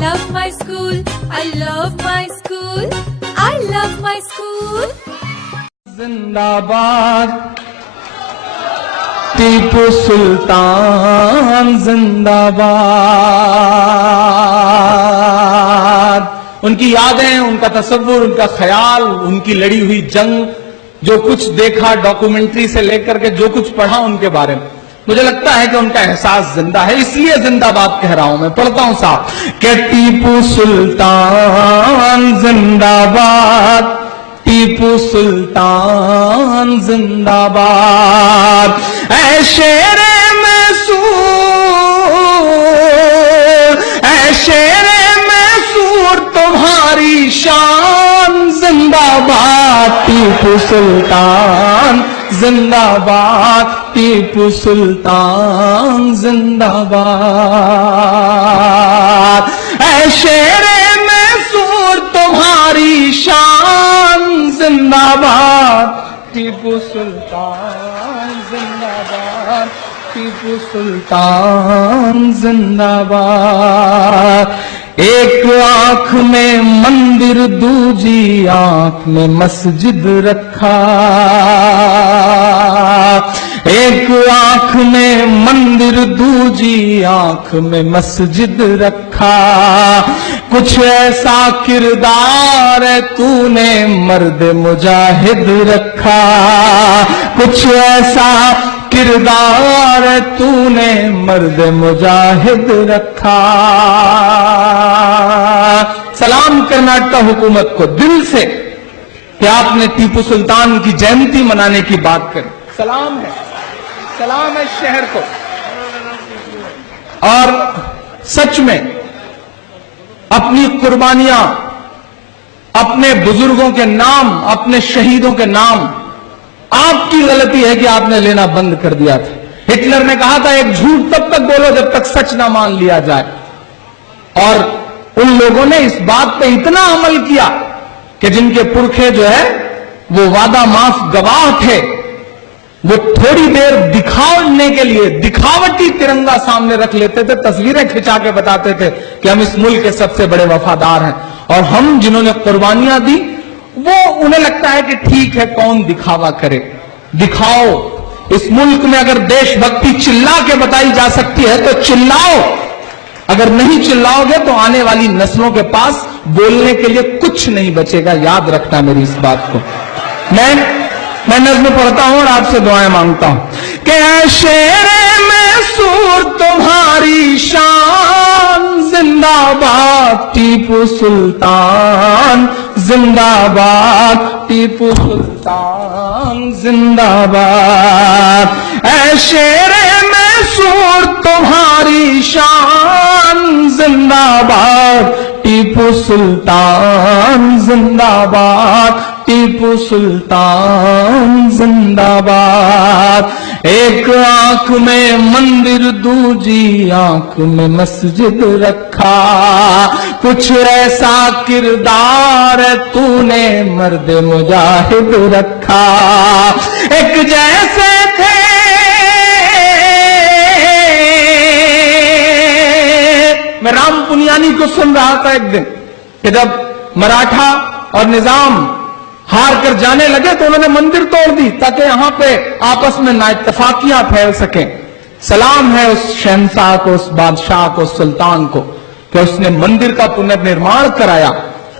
love my school. I love my school. I love my school. زندآباد Tipu Sultan زندآباد. ان کی یادیں، ان کا تصور، ان کا خیال، ان کی لڑی ہوئی جنگ، جو کچھ دیکھا ڈاکومنٹری سے لے کر کے جو کچھ پڑھا ان کے بارے میں، مجھے لگتا ہے کہ ان کا احساس زندہ ہے. اس لیے زندہ باد کہہ رہا ہوں. میں پڑھتا ہوں صاحب کہ ٹیپو سلطان زندہ باد، ٹیپو سلطان زندہ باد. اے شیر میسور، اے شیر میسور تمہاری شان زندہ باد. ٹیپو سلطان زندہ باد، ٹیپو سلطان زندہ باد. اے شیر میسور تمہاری شان زندہ باد. ٹیپو سلطان زندہ باد، ٹیپو سلطان زندہ باد. ایک آنکھ میں مندر دوجی آنکھ میں مسجد رکھا، ایک آنکھ میں مندر دوجی آنکھ میں مسجد رکھا. کچھ ایسا کردار ہے تو نے مرد مجاہد رکھا، کچھ ایسا کردار ہے تو نے مرد مجاہد رکھا. سلام کرناٹکا حکومت کو دل سے کہ آپ نے ٹیپو سلطان کی جینتی منانے کی بات کری. سلام ہے شہر کو. اور سچ میں اپنی قربانیاں، اپنے بزرگوں کے نام، اپنے شہیدوں کے نام، آپ کی غلطی ہے کہ آپ نے لینا بند کر دیا تھا. ہٹلر نے کہا تھا ایک جھوٹ تب تک بولو جب تک سچ نہ مان لیا جائے. اور ان لوگوں نے اس بات پہ اتنا عمل کیا کہ جن کے پرکھے جو ہے وہ وعدہ معاف گواہ تھے، وہ تھوڑی دیر دکھانے کے لیے دکھاوٹی ترنگا سامنے رکھ لیتے تھے، تصویریں کھچا کے بتاتے تھے کہ ہم اس ملک کے سب سے بڑے وفادار ہیں. اور ہم جنہوں نے قربانیاں دی، وہ انہیں لگتا ہے کہ ٹھیک ہے کون دکھاوا کرے. دکھاؤ. اس ملک میں اگر دیش بھکتی چلا کے بتائی جا سکتی ہے تو چلاؤ. اگر نہیں چلاؤ گے تو آنے والی نسلوں کے پاس بولنے کے لیے کچھ نہیں بچے گا. یاد رکھنا میری اس بات کو. میں نظم پڑھتا ہوں اور آپ سے دعائیں مانگتا ہوں کہ اے شیر میسور تمہاری شان زندہ باد. ٹیپو سلطان زندہ باد، ٹیپو سلطان زندہ باد. اے شیر میسور تمہاری شان زندہ باد. ٹیپو سلطان زندہ باد، ٹیپو سلطان زندہ باد. ایک آنکھ میں مندر دوجی آنکھ میں مسجد رکھا. کچھ ایسا کردار تو نے مرد مجاہد رکھا. ایک جیسے تھے میں رام پنیانی کو سن رہا تھا ایک دن کہ جب مراٹھا اور نظام ہار کر جانے لگے تو انہوں نے مندر توڑ دی تاکہ یہاں پہ آپس میں نااتفاقیاں پھیل سکیں. سلام ہے اس شہنشاہ کو، اس بادشاہ کو، اس سلطان کو کہ اس نے مندر کا پنرنرمان کرایا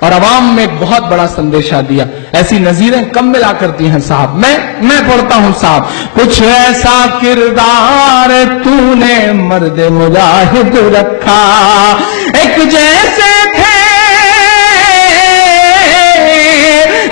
اور عوام میں ایک بہت بڑا سندیشہ دیا. ایسی نظیریں کم ملا کرتی ہیں صاحب. میں پڑھتا ہوں صاحب. کچھ ایسا کردار تو نے مرد مجاہد رکھا. ایک جیسے تھے،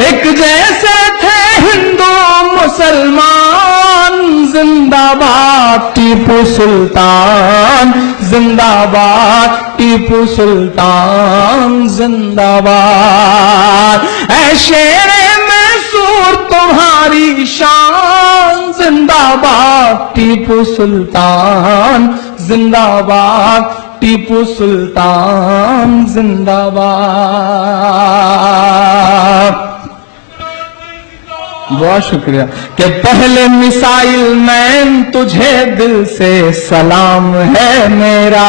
ایک جیسے تھے ہندو مسلمان زندہ باد. ٹیپو سلطان زندہ باد، ٹیپو سلطان زندہ باد. اے شیر میسور تمہاری شان زندہ باد. ٹیپو سلطان زندہ باد، ٹیپو سلطان زندہ باد. بہت شکریہ. کہ پہلے میسائل مین تجھے دل سے سلام ہے میرا.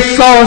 100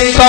100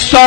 100